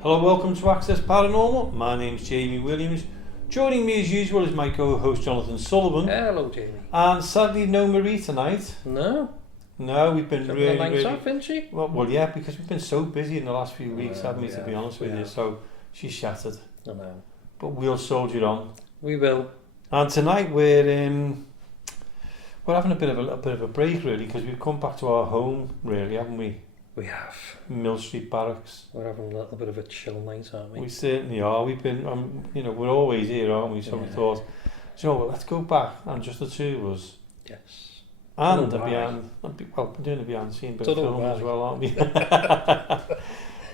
Hello, welcome to Access Paranormal. My name's Jamie Williams. Joining me as usual is my co-host Jonathan Sullivan. Hello, Jamie. And sadly, no Marie tonight. No, we've been really off, isn't she? Well, yeah, because we've been so busy in the last few weeks, haven't we? Yeah, to be honest with you, so she's shattered. I know. But we'll soldier on. We will. And tonight we're having a little bit of a break, really, because we've come back to our home, really, haven't we? We have. Mill Street Barracks. We're having a little bit of a chill night, aren't we? We certainly are. We've been, we're always here, aren't we? So we thought, let's go back, and just the two of us. Yes. And we're doing a behind the scene bit of film as well, aren't we?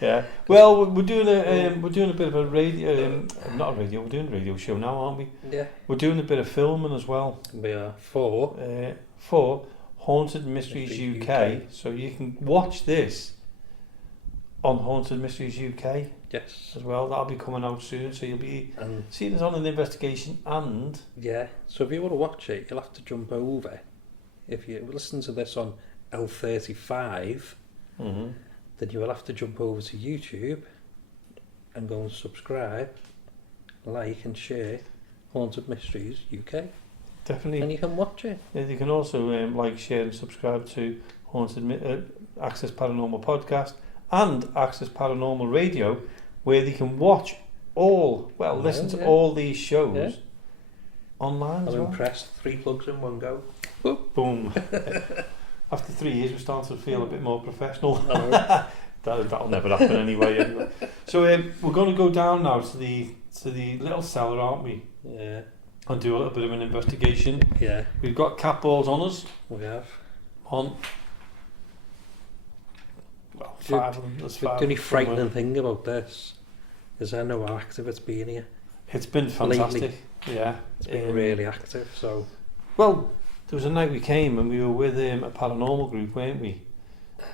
Yeah. Well, we're doing a bit of a radio, not a radio. We're doing a radio show now, aren't we? Yeah. We're doing a bit of filming as well. We are for Haunted Mysteries UK. So you can watch this on Haunted Mysteries UK. Yes. As well. That'll be coming out soon. So you'll be seeing us on an investigation and... Yeah. So if you want to watch it, you'll have to jump over. If you listen to this on L35, then you will have to jump over to YouTube and go and subscribe, like and share Haunted Mysteries UK. Definitely. And you can watch it. Yeah, you can also like, share and subscribe to Access Paranormal Podcast and Access Paranormal Radio, where they can watch listen to all these shows online as well. I'm impressed. 3 plugs in one go. Boom. After 3 years, we're starting to feel a bit more professional. That'll never happen anyway. So we're going to go down now to the little cellar, aren't we? Yeah. And do a little bit of an investigation. Yeah. We've got cat balls on us. We have. On. Well, 5 of them. There's 5. The only frightening thing about this is I know how active it's been here. It's been fantastic. Lately. Yeah. It's been really active, so... Well, there was a night we came and we were with a paranormal group, weren't we?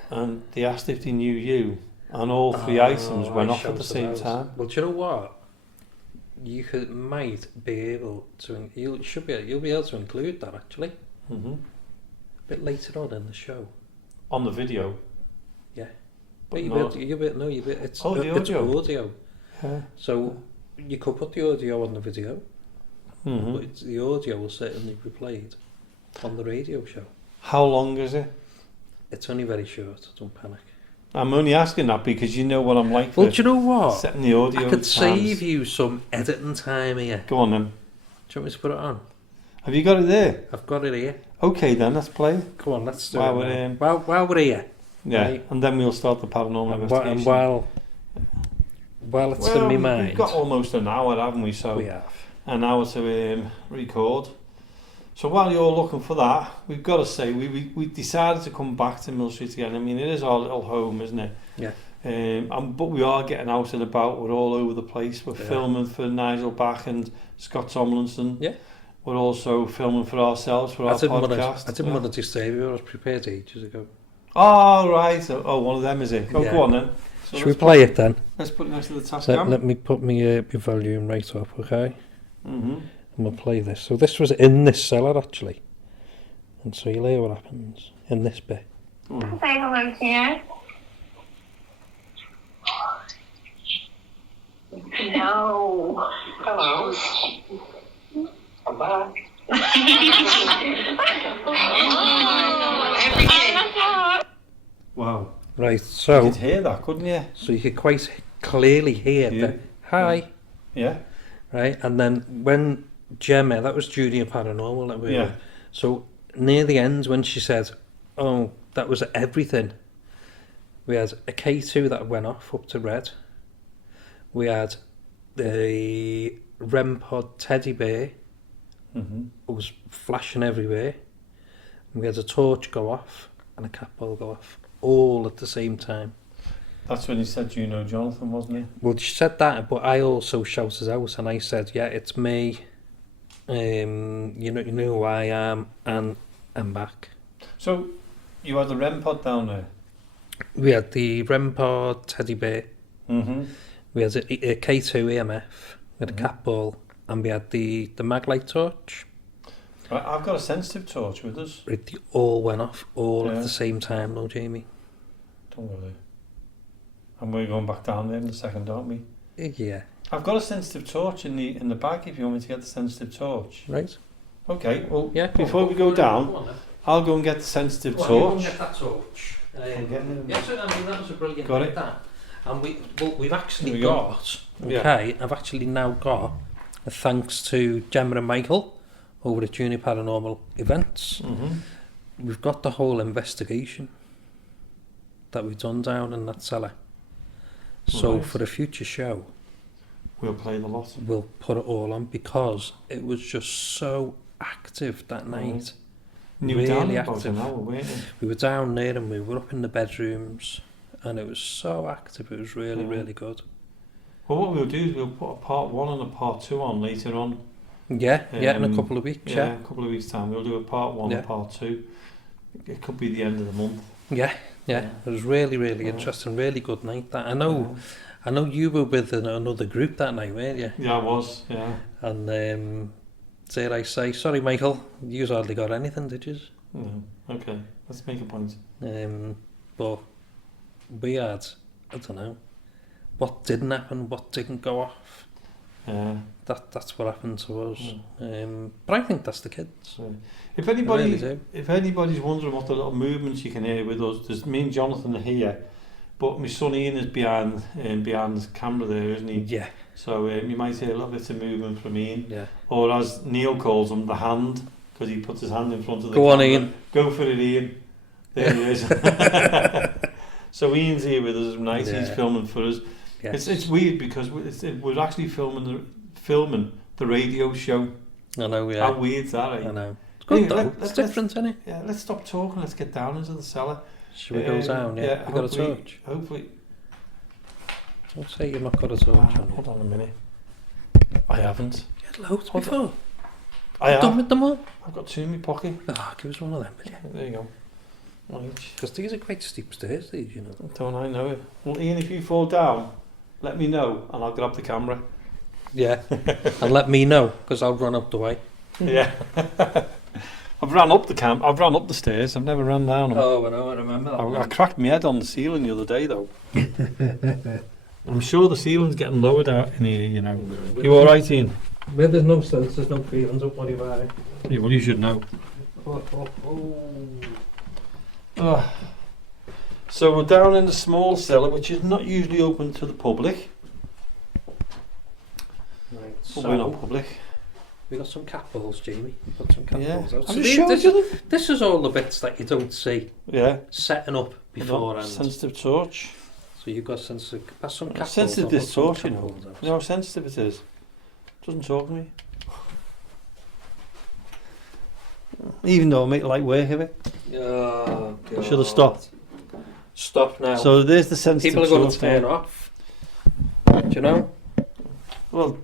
And they asked if they knew you, and all 3 items went off at the same time. Well, do you know what? You might be able to... You'll be able to include that, actually. Mm-hmm. A bit later on in the show. On the video? Yeah. But it's audio. It's audio. Yeah. So you could put the audio on the video, but the audio will certainly be played on the radio show. How long is it? It's only very short, don't panic. I'm only asking that because you know what I'm like. Well, do you know what? Setting the audio. I could save you some editing time here. Go on then. Do you want me to put it on? Have you got it there? I've got it here. Okay then, let's play it. Come on, let's do it. While we're here. Yeah, right? and then we'll start the paranormal investigation. And while it's in my mind... We've got almost an hour, haven't we? So we have. An hour to record. So while you're looking for that, we've got to say we decided to come back to Mill Street again. I mean, it is our little home, isn't it? Yeah. But we are getting out and about. We're all over the place. We're filming for Nigel Bach and Scott Tomlinson. Yeah. We're also filming for ourselves, for our podcast. I didn't want to disturb you. I was prepared ages ago. Oh, right. Oh, one of them, is it? Go on then. So should we play it then? Let's put it next to the task So cam. let me put my volume right up, okay? Mm-hmm. And we'll play this. So this was in this cellar, actually. And so you'll hear what happens in this bit. Say hello to you. No. Hello. I'm back. Wow. Right, so... You could hear that, couldn't you? So you could quite clearly hear the hi. Yeah. Right, and then when Gemma, that was Junior Paranormal that we were. So near the end when she said, oh, that was everything, we had a K2 that went off up to red. We had the REM pod teddy bear was flashing everywhere. And we had a torch go off and a cat ball go off, all at the same time. That's when you said you know Jonathan, wasn't it? Well, she said that, but I also shouted out and I said, yeah, it's me. You know who I am, and I'm back. So, you had the REM pod down there? We had the REM pod teddy bear. Mm-hmm. We had a K2 EMF. We had a cat ball, and we had the maglite torch. Right, I've got a sensitive torch with us. They all went off, all at the same time, though, Jamie. Don't worry. And we're going back down there in a second, aren't we? Yeah. I've got a sensitive torch in the bag if you want me to get the sensitive torch. Right. Okay, well, Yeah. before we go down, I'll go and get the sensitive torch. Go and get that torch. I'm getting it. Yeah, so, I mean, that was a brilliant Got night, it. that. And we've actually Here we go. got, okay, I've actually now got, thanks to Gemma and Michael over at Junior Paranormal Events, we've got the whole investigation that we've done down in that cellar. So Right. for a future show, We'll play the lot. we'll put it all on because it was just so active that night. You were down Really in about active. an hour, weren't you? We were down there and we were up in the bedrooms and it was so active. It was really, really good. Well, what we'll do is we'll put a part 1 and a part 2 on later on. Yeah, in a Um, couple of weeks, Yeah, a couple of weeks' time. We'll do a part 1 Yeah. and part 2. It could be the end of the month. Yeah. It was really, really Yeah. interesting. Really good night. That I know you were with another group that night, weren't you? Yeah, I was, yeah. And dare I say, sorry, Michael, you hardly got anything, did you? No. Okay, let's make a point. But we had, I don't know, what didn't happen, what didn't go off. Yeah. That's what happened to us. But I think that's the kids. So, if I really anybody, do. if anybody's wondering what the little movements you can hear with us, there's me and Jonathan are here, but my son Ian is behind the camera there, isn't he? Yeah. So you might hear a little bit of movement from Ian, Yeah. or as Neil calls him, the hand, because he puts his hand in front of the Go camera. on, Ian. Go for it, Ian. There he is. So Ian's here with us tonight. He's Yeah. filming for us. Yes. It's weird because we're actually filming the radio show. I know, yeah. How weird's that, eh? I know. It's good Anyway, though. It's different, isn't it? Yeah, let's stop talking. Let's get down into the cellar. Should we go down? Yeah. You got a hopefully- torch? Hopefully. Don't say you've not got a torch on you. Hold on a minute. I haven't. You had loads Hold before. I Done have. with them all? I've got 2 in my pocket. Ah, give us one of them, will you? There you go. Right. Because these are quite steep stairs, these, you know. Don't I know it? Well, Ian, if you fall down, let me know and I'll grab the camera. Yeah. And let me know, because I'll run up the way. Yeah. I've ran up the stairs. I've never ran down them. Oh, I know, I remember that. I cracked my head on the ceiling the other day, though. I'm sure the ceiling's getting lowered out in here, you know. You all right, Ian? Where there's no sense, there's no feelings, don't worry about it. Yeah, well, you should know. So we're down in the small cellar, which is not usually open to the public. Right, But we're not public. we got some cat balls, Jamie. We got some cat Yeah. balls out. Have So you showed you them? this is all the bits that you don't see Yeah. setting up beforehand. Sensitive torch. So you've got sensitive. That's some cat balls. Sensitive I'll put this some torch, cat you know. balls out. You know how sensitive it is? Doesn't talk to me. Even though I make light work of it. Oh, God. Should have stopped. Stop now. So there's the sensitive people are going torch to turn there. off. Do you know? Well,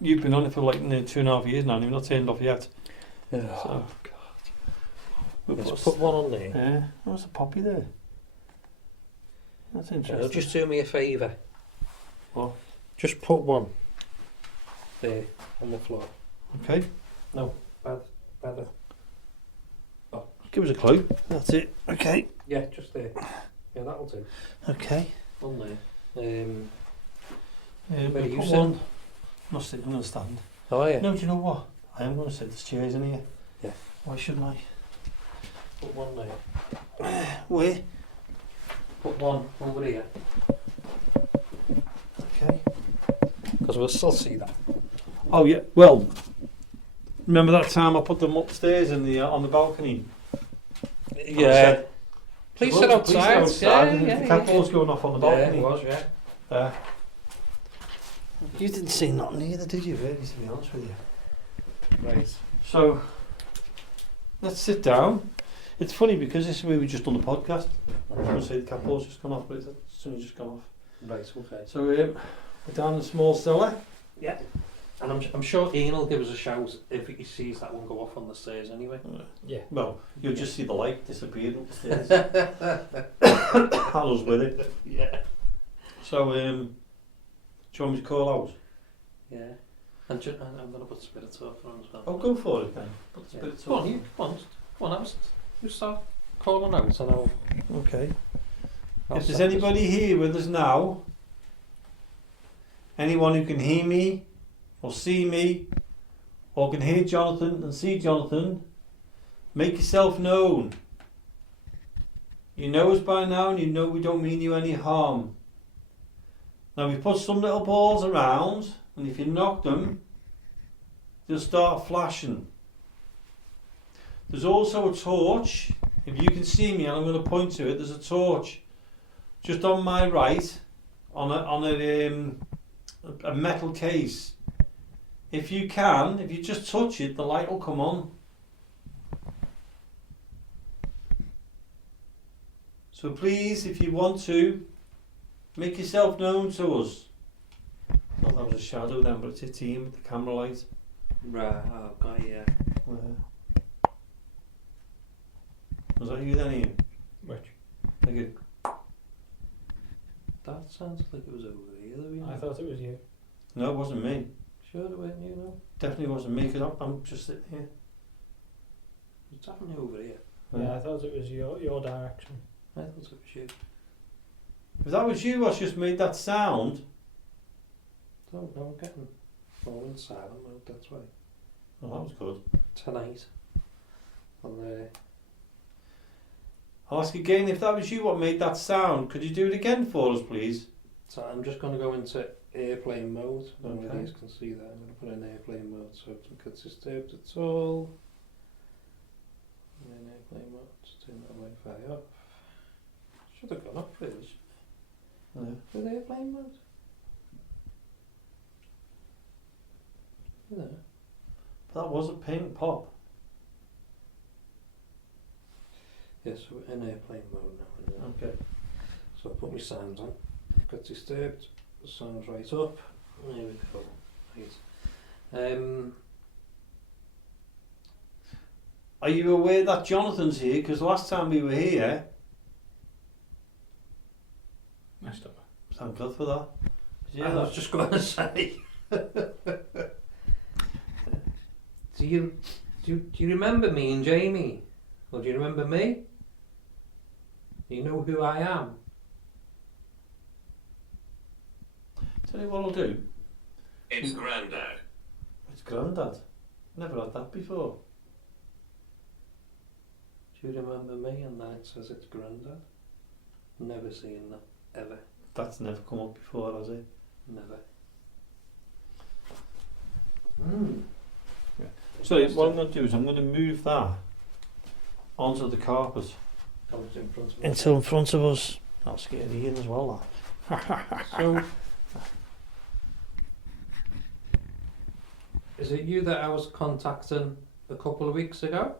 you've been on it for like nearly 2.5 years now and you've not turned off yet. Oh, So, we'll let's put one on there. Yeah, there's a poppy there. That's interesting. Just do me a favour. What? Just put one there on the floor. Okay, By the give us a clue. That's it. Okay. yeah, just there. Yeah, that'll do. Okay. On there. Where Where are you put sitting? one. I'm not sitting, I'm going to stand. How are you? No, do you know what? I am going to sit. There's chairs in here. Yeah. Why shouldn't I? Put one there. Where? Put one over here. Okay. Because we'll still see that. Oh yeah. Well, remember that time I put them upstairs in the on the balcony? Yeah. Please sit Please outside. sit outside. Yeah, The cat ball's going off on the balcony. Yeah, it was, yeah. You didn't see nothing either, did you, really, to be honest with you? Right. So, let's sit down. It's funny because this is where we just done the podcast. I was going to say the cat ball's just gone off, but it's only just gone off. Right, okay. So, we're down in the small cellar. Yeah. And I'm sure Ian will give us a shout if he sees that one go off on the stairs anyway. Yeah. Well, you'll just see the light disappear up the stairs. Hallow's with it. Yeah. So, do you want me to call out? Yeah. And I'm going to put Spirit Talk on as well. Oh, go for it then. Put the Yeah. Spirit Go on, Talk. you. Go on, I was. You start calling out and I'll... Okay. If there's anybody here with us now, anyone who can hear me or see me or can hear Jonathan and see Jonathan, make yourself known. You know us by now and you know we don't mean you any harm. Now we put some little balls around and if you knock them, they'll start flashing. There's also a torch. If you can see me and I'm going to point to it, there's a torch just on my right on a metal case. If you just touch it, the light will come on. So please, if you want to, make yourself known to us. Oh, that was a shadow then, but it's a team with the camera light. Right, okay, yeah. Was that you then, Ian? Which? Thank you. That sounds like it was over here, though, you know. I thought it was you. No, it wasn't me. Sure it weren't you, no? Definitely wasn't me because I'm just sitting here. It's definitely over here. Yeah, I thought it was your direction. I thought it was you. If that was you, what's just made that sound? Don't know, I'm getting all in silent mode, that's why. Oh, that was good. Tonight. On the... I'll ask again, if that was you what made that sound, could you do it again for us, please? So I'm just going to go into airplane mode. I don't know if Okay. you can see that. I'm going to put in airplane mode so it doesn't get disturbed at all. And then airplane mode, just turn that Wi-Fi off. Should have gone up really. Yeah. With airplane mode. There. That was a pink pop. Yes, so we're in airplane mode now. Anyway. Okay. So I put my sounds on. Got disturbed. The sound's right up. There we go. Right. Are you aware that Jonathan's here? Because last time we were here, Messed up. thank God for that. I was just going to say. do you remember me and Jamie? Or do you remember me? Do you know who I am? Tell you what I'll do. It's Grandad. It's Grandad. Never had that before. Do you remember me? And then it says it's Grandad. Never seen that, ever. That's never come up before, has it? Never. So what I'm going to do is I'm going to move that onto the carpet. I was in front of me. Until in front of us. That'll scare Ian as well, that. So, is it you that I was contacting a couple of weeks ago?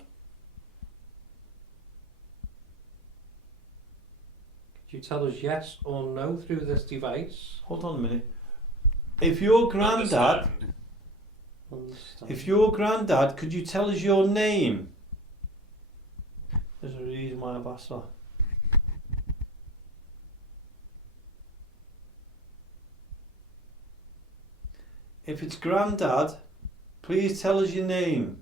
Could you tell us yes or no through this device? Hold on a minute. If you're Grandad, could you tell us your name? There's a reason why I've asked that. If it's Grandad, please tell us your name.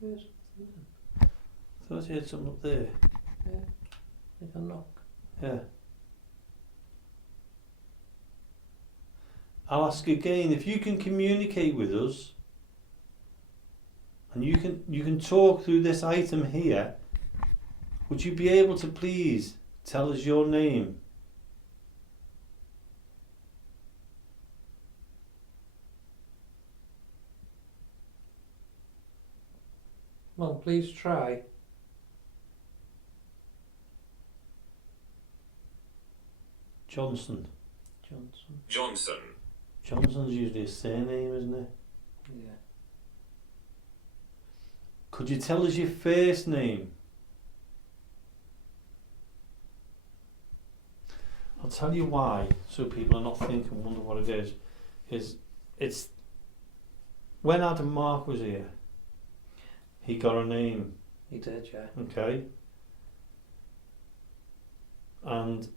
Yes. I thought you had something up there. Yeah. Like a knock. Yeah. I'll ask again, if you can communicate with us and you can talk through this item here, would you be able to please tell us your name? Well, please try. Johnson. Johnson. Johnson's usually a surname, isn't it? Yeah. Could you tell us your first name? I'll tell you why, so people are not thinking, wonder what it is it's when Adam Mark was here, he got a name. He did, yeah. Okay. And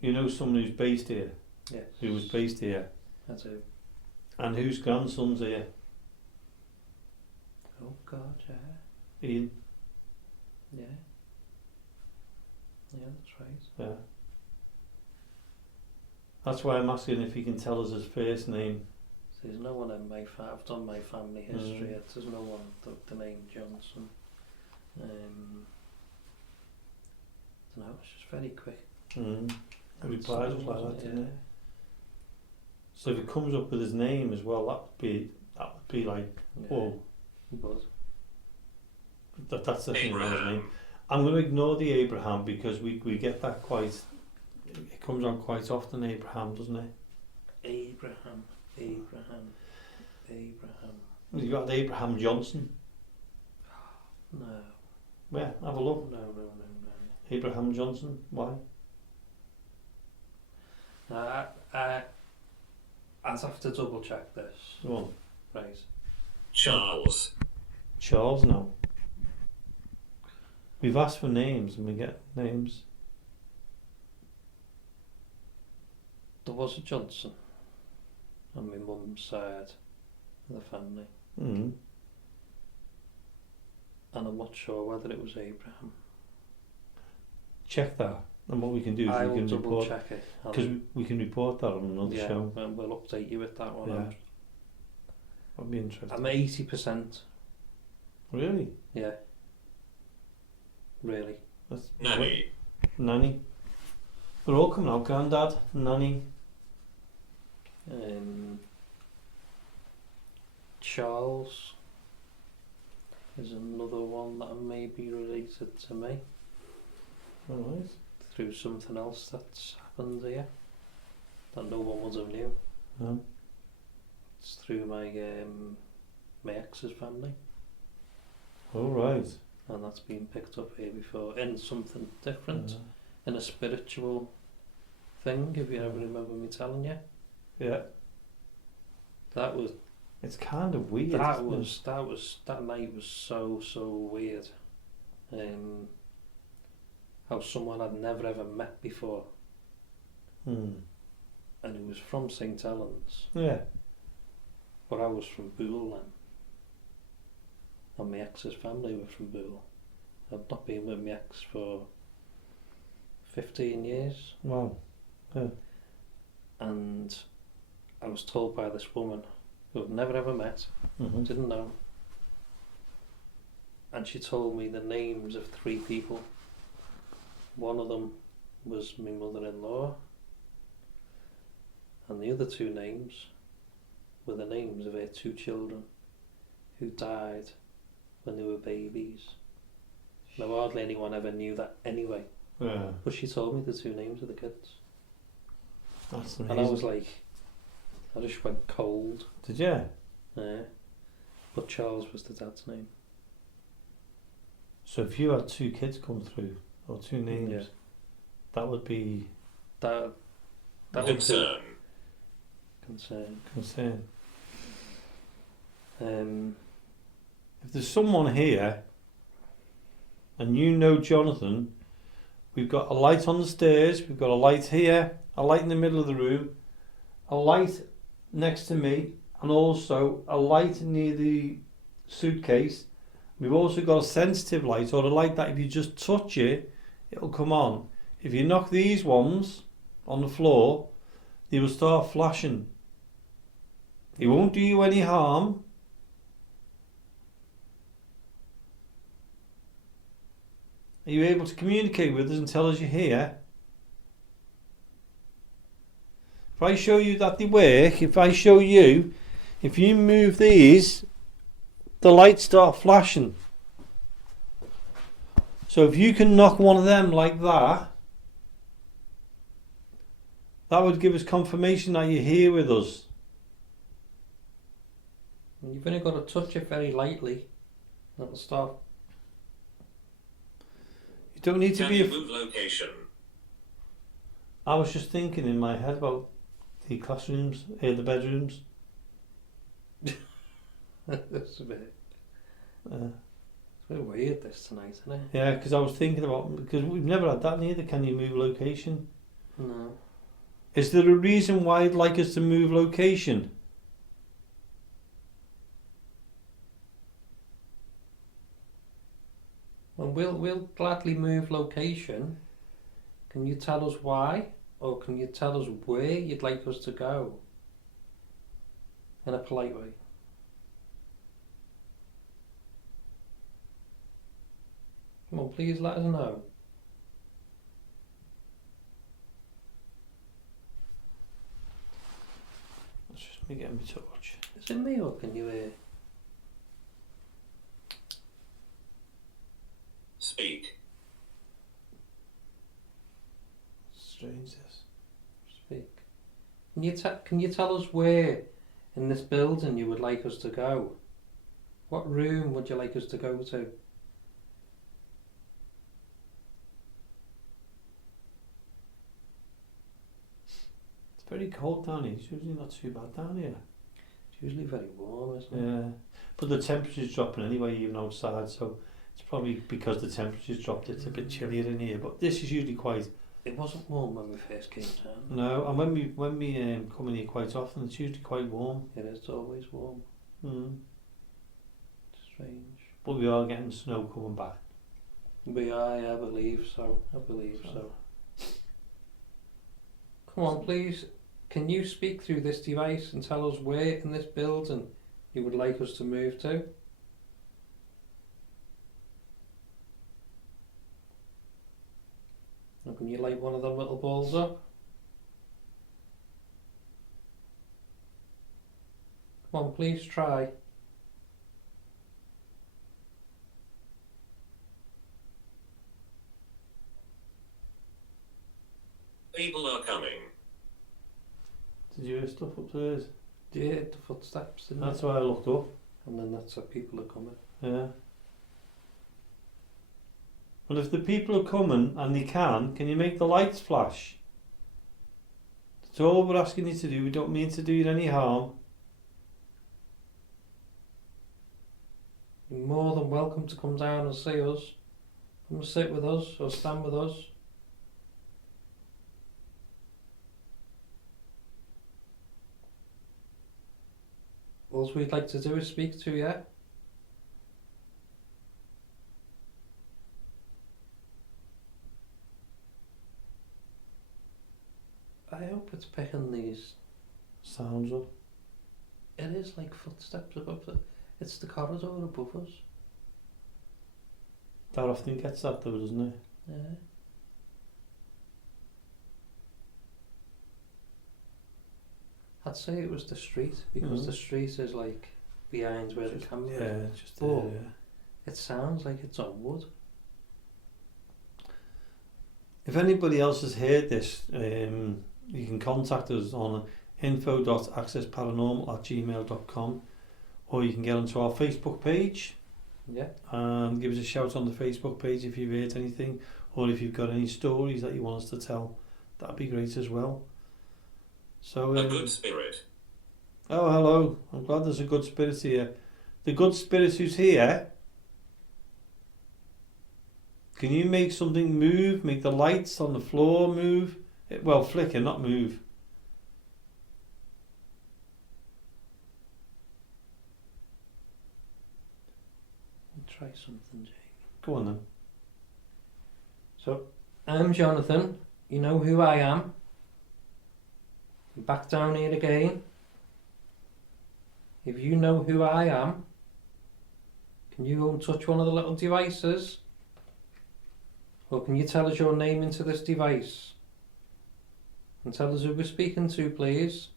you know someone who's based here? Yes. Who was based here? That's it. And whose grandson's here? Oh God, yeah. Ian. Yeah. Yeah, that's right. Yeah. That's why I'm asking if he can tell us his first name. There's no one in my I've done my family history. There's no one the name Johnson. Don't know. It's just very quick. He replies like that, Yeah. didn't he? So if it comes up with his name as well, that would be like, whoa. But That's the thing about his Abraham. name. I'm going to ignore the Abraham because we get that quite. It comes on quite often, Abraham, doesn't it? Abraham. You got Abraham Johnson. No. Yeah, have a look. No. Abraham Johnson. Why? I'd have to double check this. Go on. Right. Charles. Charles now. We've asked for names and we get names. There was a Johnson on my mum's side of the family, Mm. and I'm not sure whether it was Abraham. Check that, and what we can do is I we will can double report check it. because we can report that on another Yeah, show. and we'll update you with that one. Yeah. That'd be interesting. I'm 80%. Really? Yeah. Really. That's Nanny. Nanny. They're all coming out. Granddad, Nanny. Charles is another one that may be related to me All right. through something else that's happened here that no one would have knew. No. It's through my ex's family, All right. and that's been picked up here before in something different, in a spiritual thing. If you ever remember me telling you, Yeah. that was It's kind of weird. that isn't was that night was so weird. How someone I'd never ever met before, it? and he was from St Helens, Yeah. but I was from Boole then, and my ex's family were from Boole. I've not been with my ex for 15 years, Wow. and I was told by this woman who I've never ever met, Mm-hmm. didn't know, and she told me the names of 3 people. One of them was my mother-in-law, and the other 2 names were the names of her 2 children who died when they were babies. Now hardly anyone ever knew that anyway, Yeah. but she told me the 2 names of the kids, That's amazing. and I was like, I just went cold. Did you? Yeah. But Charles was the dad's name. So if you had 2 kids come through, or 2 names, Yeah. that would be That would be Concern. concern. concern. Um, If there's someone here, and you know Jonathan, we've got a light on the stairs, we've got a light here, a light in the middle of the room, a light next to me, and also a light near the suitcase. We've also got a sensitive light, or a light that if you just touch it, it'll come on. If you knock these ones on the floor, they will start flashing. It won't do you any harm. Are you able to communicate with us and tell us you're here? If I show you that they work, if I show you, if you move these, the lights start flashing. So if you can knock one of them like that, that would give us confirmation that you're here with us. you've only got to touch it very lightly, and it'll start. You don't need to Can be. you move location? I was just thinking in my head about the classrooms, the bedrooms. That's a bit. Uh, It's a bit weird this tonight, isn't it? yeah, because I was thinking about, because we've never had that neither. Can you move location? No. Is there a reason why you'd like us to move location? And we'll gladly move location. Can you tell us why? Or can you tell us where you'd like us to go? In a polite way. Come on, please let us know. That's just me getting my torch. Is it me or can you hear? Speak. Strange this. Speak. Can you tell us where in this building you would like us to go? What room would you like us to go to? It's very cold down here. It's usually not too bad down here. It's usually very warm, isn't it? Yeah. But the temperature's dropping anyway, even outside, so it's probably because the temperature's dropped, it's a bit chillier in here. But this is usually quite... It wasn't warm when we first came down. No, and when we come in here quite often, it's usually quite warm. It is always warm. Strange. But we are getting snow coming back. We are, I believe so. Come on, please. Can you speak through this device and tell us where in this building you would like us to move to? Or can you light one of them little balls up? Come on, please try. People are coming. Did you hear stuff upstairs? Yeah, the footsteps, didn't That's it? why I looked up. And then that's how people are coming. Yeah. Well, if the people are coming and they can you make the lights flash? That's all we're asking you to do. We don't mean to do you any harm. You're more than welcome to come down and see us. Come and sit with us or stand with us. All we'd like to do is speak to you. I hope it's picking these. Sounds up. It is like footsteps above the... It's the corridor above us. That often gets that though, doesn't it? Yeah. I'd say it was the street because the street is like behind where the camera is. Yeah, just Oh. there, yeah. It sounds like it's on wood. If anybody else has heard this, you can contact us on info.accessparanormal@gmail.com, or you can get onto our Facebook page Yeah. and give us a shout on the Facebook page if you've heard anything, or if you've got any stories that you want us to tell. That'd be great as well. So, A good spirit. oh, hello. I'm glad there's a good spirit here. The good spirit who's here, can you make something move? Make the lights on the floor move? Well, flicker, not move. Try something, Jake. Go on then. So, I'm Jonathan. You know who I am. I'm back down here again. If you know who I am, can you go and touch one of the little devices? Or can you tell us your name into this device? And tell us who we're speaking to, please.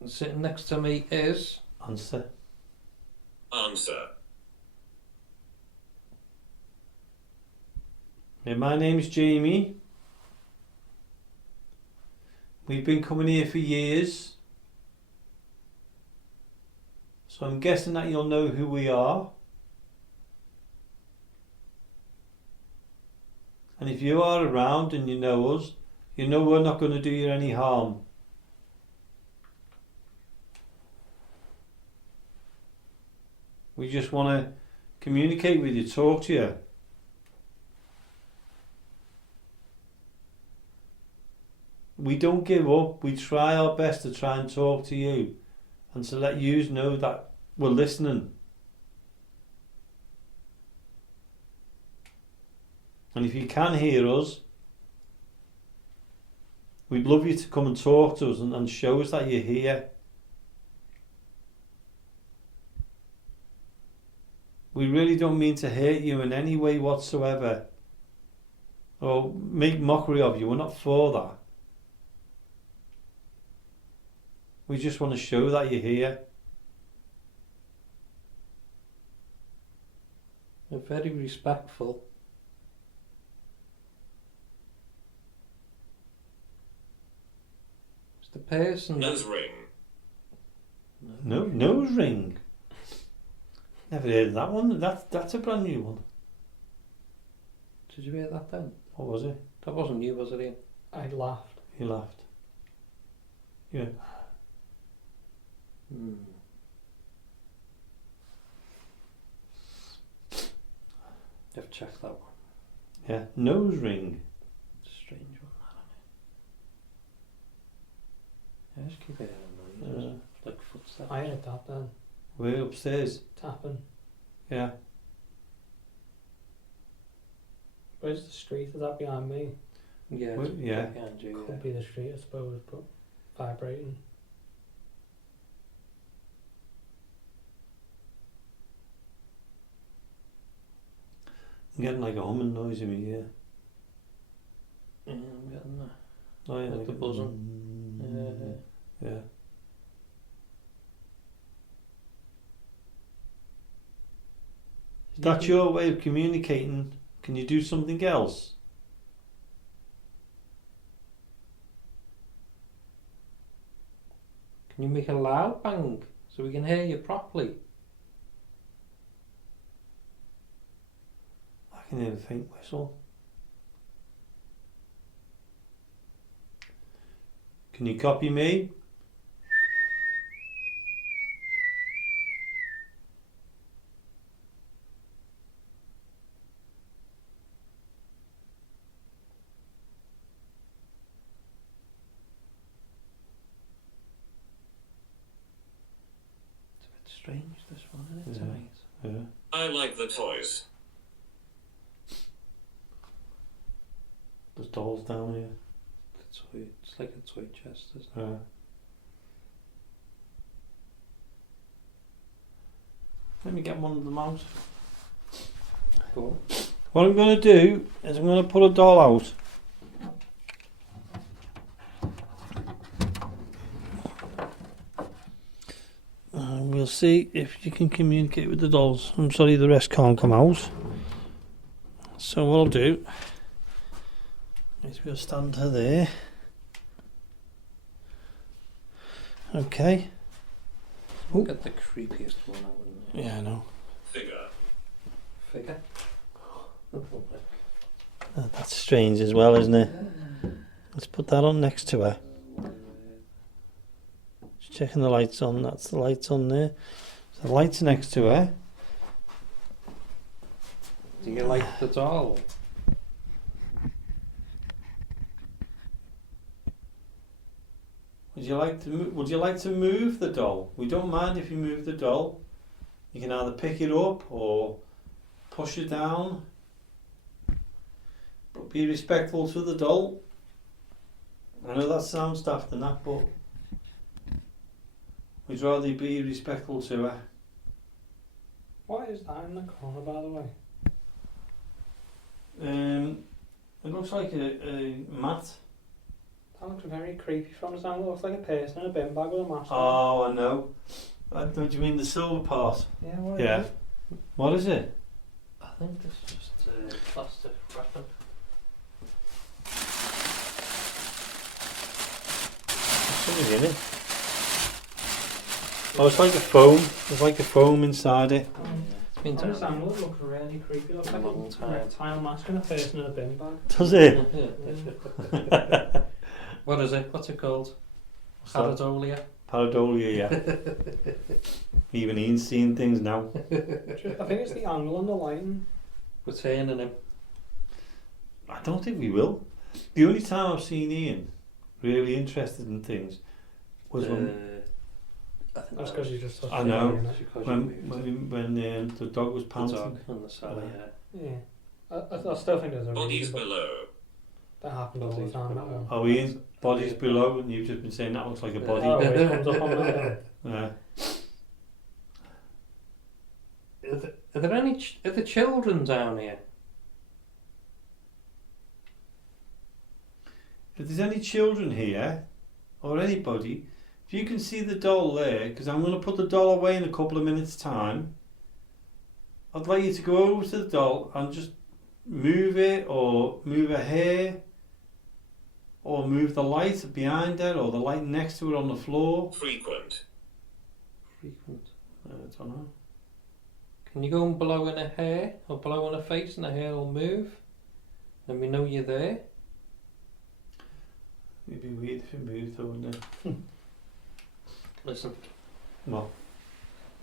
And sitting next to me is... Answer. Answer. Yeah, my name is Jamie. We've been coming here for years. So I'm guessing that you'll know who we are. And if you are around and you know us, you know we're not going to do you any harm. We just want to communicate with you, talk to you. We don't give up. We try our best to try and talk to you and to let you know that we're listening. And if you can hear us, we'd love you to come and talk to us and show us that you're here. We really don't mean to hurt you in any way whatsoever or make mockery of you. We're not for that. We just want to show that you're here. We're very respectful. It's the person. Nose ring. No, nose ring. Never heard of that one. That's a brand new one. Did you hear that then? What was it? That wasn't you, was it, Ian? I laughed. He laughed. Yeah. I've checked that one. Yeah. Nose ring. It's a strange one, that, isn't it? Yeah, just keep hearing noises. Like footsteps. I heard that then. We're upstairs. Tapping. Yeah. Where's the street? Is that behind me? Yeah, Well, it's yeah. behind you, Could be the street, I suppose, but vibrating. I'm getting like a humming noise in my ear. Yeah, I'm getting that. Oh yeah. Like a buzzing. Yeah. Is that your way of communicating? Can you do something else? Can you make a loud bang so we can hear you properly? I can hear a faint whistle. Can you copy me? It's a bit strange, this one, isn't it? Yeah. Tonight? Yeah. I like the toys. There's dolls down here. It's like a toy chest, isn't it? Yeah. Let me get one of them out. Go on. What I'm going to do is I'm going to pull a doll out. And we'll see if you can communicate with the dolls. I'm sorry the rest can't come out. So what I'll do is we'll stand her there. Okay. Look at the creepiest one, I wouldn't. Yeah, I know. Figure. Figure. That's strange as well, isn't it? Let's put that on next to her. Just checking the lights on. That's the lights on there. So the lights next to her. Do you like the doll? Would you like to move the doll? We don't mind if you move the doll. You can either pick it up or push it down. But be respectful to the doll. I know that sounds daft and that, but we'd rather you be respectful to her. What is that in the corner, by the way? It looks like a mat. That looks very creepy from the sound. It looks like a person in a bin bag with a mask on. Oh, I know. Don't you mean the silver part? Yeah, what Yeah. is it? What is it? I think this is just plastic wrapping. Something in it. Oh, it's like a foam. There's like a foam inside it. It's been From the time. sound, it looks really creepy. It looks like Long a time. reptile mask and a person in a bin bag. Does it? What is it? What's it called? What's that? Paradolia. Paradolia, yeah. Even Ian's seeing things now. I think it's the angle on the lighting. We're turning him. I don't think we will. The only time I've seen Ian really interested in things was I think That's because you just touched I it, know. isn't it? because when the dog was the panting. dog on the side, Yeah. I still think there's a Bodies reason, but below. that happened all the Bodies time. That below. one. Are we in bodies below? And you've just been saying that looks like a body. Oh, it comes up on that. Yeah. Are there any are the children down here? If there's any children here, or anybody, if you can see the doll there, because I'm going to put the doll away in a couple of minutes' time, I'd like you to go over to the doll and just move it, or move her hair, or move the light behind her, or the light next to her on the floor. Frequent. Frequent. I don't know. Can you go and blow in her hair or blow in her face and her hair will move? Then we know you're there. It'd be weird if it moved, though, wouldn't it? Listen, Well,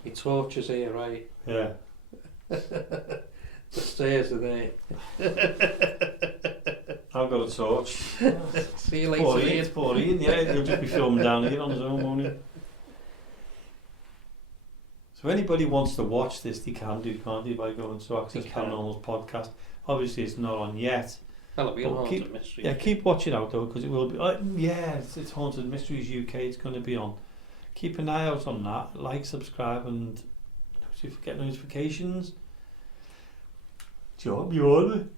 your torch is here, right? yeah. The stairs are there. I've got a torch. See you Poor later, Ian, Ian. poor Ian, yeah, he'll just be filming down here on his own, won't he? So if anybody wants to watch this, they can do, can't they, by going to Access They can. Paranormal's podcast. Obviously it's not on yet. That'll be a Well, haunted mystery. Yeah, keep watching out though, because it will be, yeah, it's Haunted Mysteries UK, it's going to be on. Keep an eye out on that, like, subscribe, and see if you get notifications. Job you on.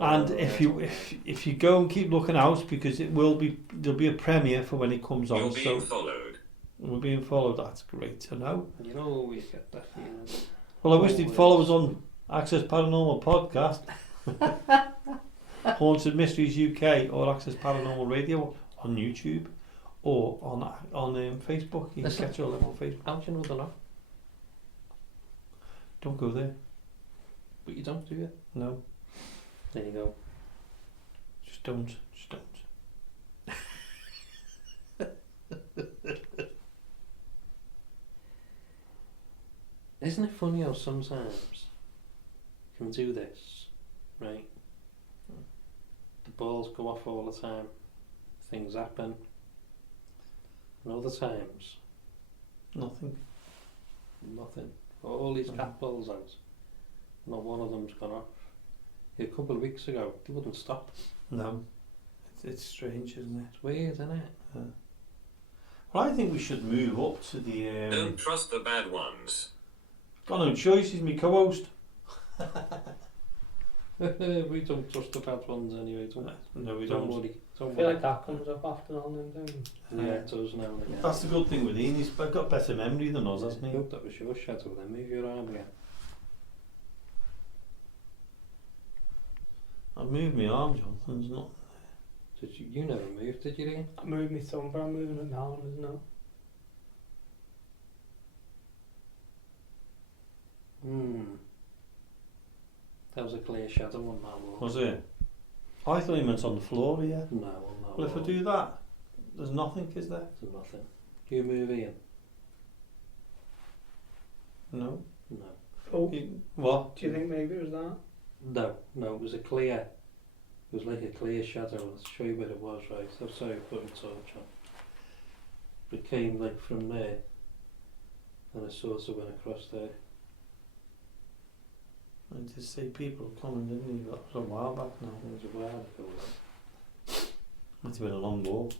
And if you go and keep looking out, because there'll be a premiere for when it comes on. You're being So followed. we're being followed. That's great to know. You always get that feeling. Well, I wish they'd follow us on Access Paranormal Podcast, Haunted Mysteries UK, or Access Paranormal Radio on YouTube, or on Facebook. You can Listen. catch all them on Facebook. How do you know they're not? Don't go there. But you don't, do you? No, There you go. just don't. Just don't. Isn't it funny how sometimes you can do this, right? The balls go off all the time, things happen, and other times, Nothing. nothing. All these cat balls out, not one of them's gone off. A couple of weeks ago, they wouldn't stop. No. It's strange, isn't it? It's weird, isn't it? Well, I think we should move up to the. Don't trust the bad ones. Got no choice. He's my co-host. We don't trust the bad ones anyway, don't we? No, we Don't don't. worry. I Don't feel worry. like that comes up often on them, don't you? Yeah, it does now and again. That's the good thing with Ian. He's got better memory than us, hasn't I he? hope that was your shadow then. Move your arm again. I've moved my arm, Jonathan's not. Did you never moved, did you, Ian? I moved my thumb, but I'm moving it now, isn't it? That was a clear shadow on that wall. Was it? I thought he meant on the floor here. No, on that Well, if I wall. do that, there's nothing, is there? There's nothing. You move Ian? No. No. Oh, What? do you think maybe it was that? No, it was a clear. It was like a clear shadow. I'll show you where it was, right? I'm sorry, put my torch on. It came like from there, and it sort of went across there. I did say people are coming, didn't he? That was a while back now. It was a while ago. Must have been a long walk.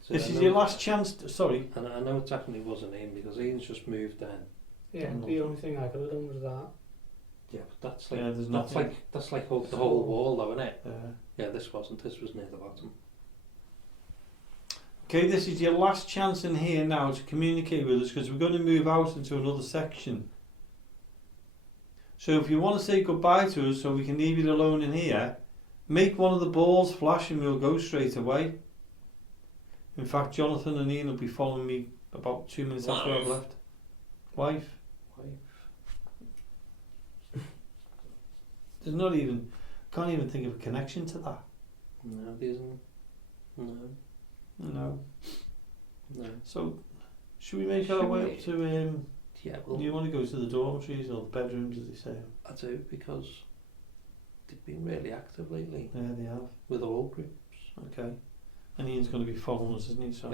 So This I is know- your last chance. Sorry. And I know it definitely wasn't Ian because Ian's just moved then. Yeah, I'm the not- only thing I could have done was that. Yeah, but that's like Yeah, there's that's nothing. like the whole wall, though, isn't it? Yeah. Yeah, this wasn't. This was near the bottom. Okay, this is your last chance in here now to communicate with us, because we're going to move out into another section. So if you want to say goodbye to us so we can leave you alone in here, make one of the balls flash and we'll go straight away. In fact, Jonathan and Ian will be following me about 2 minutes after I've Wife. left. Wife. There's not even, can't even think of a connection to that. No, there isn't. No, No. no. So, should we make our Should way we? up to, Yeah, well, do you want to go to the dormitories or the bedrooms, as they say? I do because they've been really active lately Yeah, they have. with all groups. Okay. And Ian's going to be following us, isn't he? So,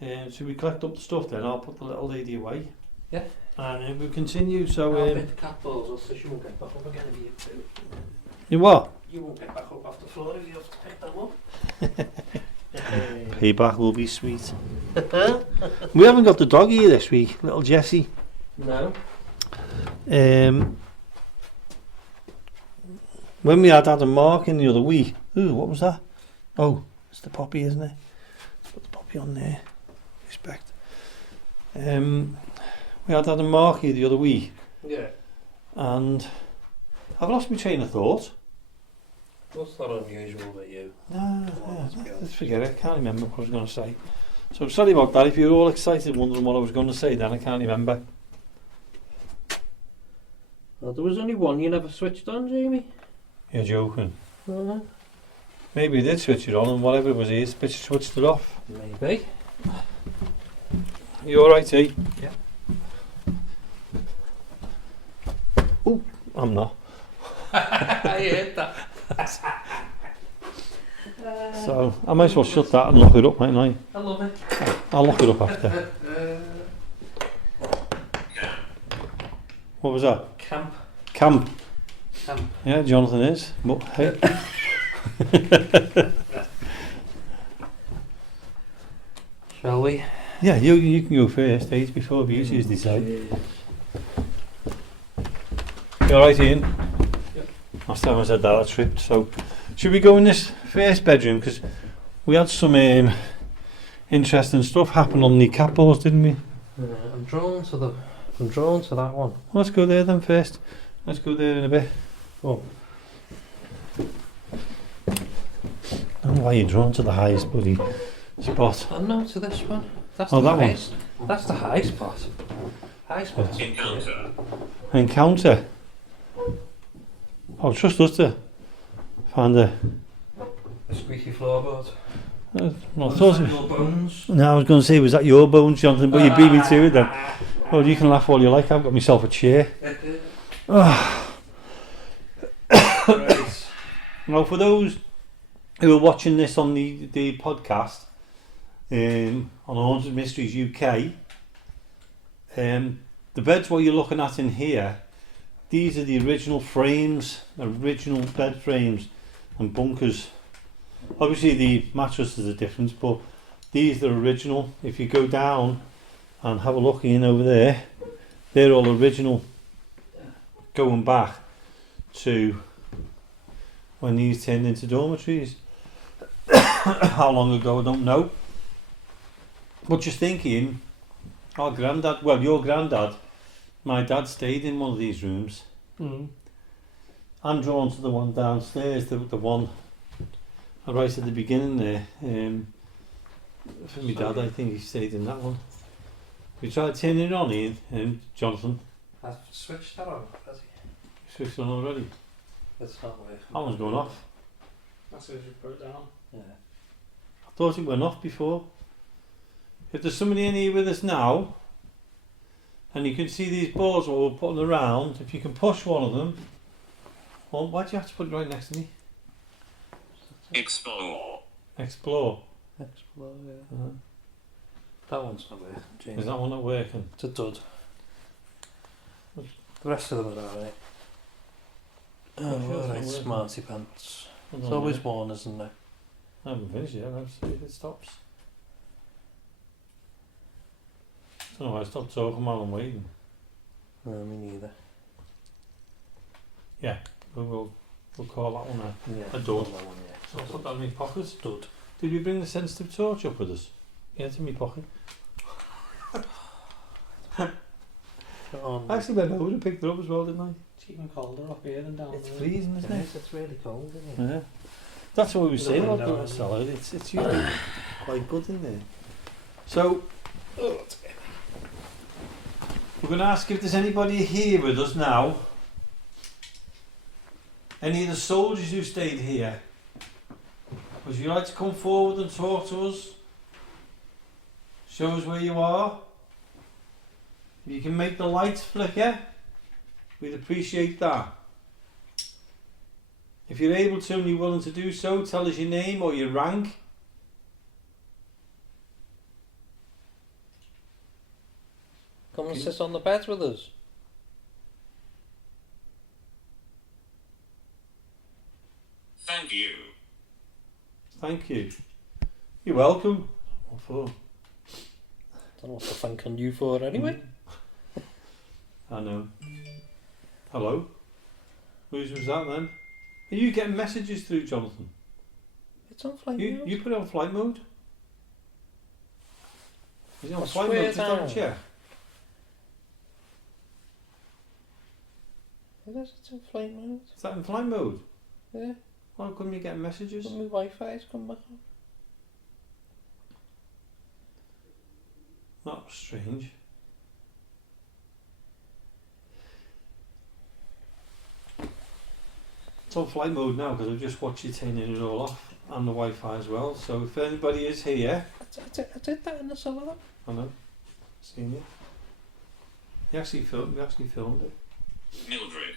Yeah. should we collect up the stuff then? I'll put the little lady away. Yeah. And we continue. So I'll pick the cat balls off so she won't get back up again if you have to. you what? You won't get back up off the floor if you have to pick them up. Payback will be sweet. We haven't got the doggy here this week, little Jessie. No. When we had Adam Mark in the other week, ooh, what was that? Oh, it's the poppy, isn't it? Let's put the poppy on there. Respect. We had Adam Mark here the other week, Yeah. and I've lost my train of thought. What's that unusual with you? Let's forget it. I can't remember what I was going to say. So sorry about that. If you're all excited wondering what I was going to say, then I can't remember. Well, there was only one you never switched on, Jamie. You're joking. Uh-huh. Maybe he did switch it on, and whatever it was, he switched it off. Maybe. You alright, eh? Yeah. Oh, I'm not. I heard that. So I might as well shut that and lock it up, mightn't I? I love it. I'll lock it up after. What was that? Camp. Camp. Camp. Yeah, Jonathan is. But hey. Shall we? Yeah, you can go first, eh? Before the usually decide. You alright, Ian? Yep. Last time I said that, I tripped. So, should we go in this first bedroom? Because we had some interesting stuff happen on the cat balls, didn't we? I'm drawn to that one. Well, let's go there then first. Let's go there in a bit. Oh. I don't know why you're drawn to the highest bloody spot. Oh no, to this one. That's Oh, the that one. highest. That's the high spot. High spot. Encounter. Encounter. Oh, trust us to find a. A squeaky floorboard. Well, I thought Your bones. no, I was going to say, was that your bones, Jonathan? But you beat me to it then. Well, you can laugh all you like. I've got myself a chair. Right. Well, for those who are watching this on the podcast on Haunted Mysteries UK, the beds what you're looking at in here, these are the original frames, original bed frames and bunkers. Obviously the mattress is a difference, but these are original. If you go down and have a look in over there, they're all original, going back to when these turned into dormitories. How long ago I don't know, but just thinking, our granddad, well your granddad, my dad stayed in one of these rooms. I'm drawn to the one downstairs, the one right at the beginning there. For my dad, I think he stayed in that one. We tried turning it on, Ian, Jonathan. I've switched that on, has he? Switched on already. It's not working. That one's going off. That's what you put it down. Yeah. I thought it went off before. If there's somebody in here with us now, and you can see these balls what we're putting around, if you can push one of them, well, why do you have to put it right next to me? Explore. Explore. Explore, yeah. That one's not working, Jamie. Is that one not working? It's a dud. The rest of them are alright. sure Oh, it's not alright, working. smarty pants. Hold There's on a always minute. one, isn't there? I haven't finished yet. Let's see if it stops. I don't know why I stopped talking while I'm waiting. No, me neither. We'll call that one a Yeah, A dud. that one, yeah. So I'll put that in my pocket. Dud. Did we bring the sensitive torch up with us? Yeah, it's in my pocket. I actually went over and picked it up as well, didn't I? It's even colder up here than down It's there. freezing, isn't it? It's really cold, isn't it? Yeah. That's what we were There's saying a about window the in salad. It's usually quite good in there. So we're going to ask if there's anybody here with us now. Any of the soldiers who stayed here. Would you like to come forward and talk to us? Show us where you are. If you can make the lights flicker, we'd appreciate that. If you're able to and you're willing to do so, tell us your name or your rank. Come Come and sit on the bed with us. Thank you. Thank you. You're welcome. What for? Don't know what to thank on you for anyway. I know. Hello? Whose was that then? Are you getting messages through, Jonathan? It's on flight You mode. put it on flight mode? Is it on I flight swear mode? Just down. double check. It is, it's in flight mode. Is that in flight mode? Yeah. Why couldn't you get messages? But my Wi-Fi's come back on. That's strange. It's on flight mode now because I've just watched you turning it all off and the Wi-Fi as well. So if anybody is here, I did that in the summer though. I know, seen you. We actually filmed it. Mildred.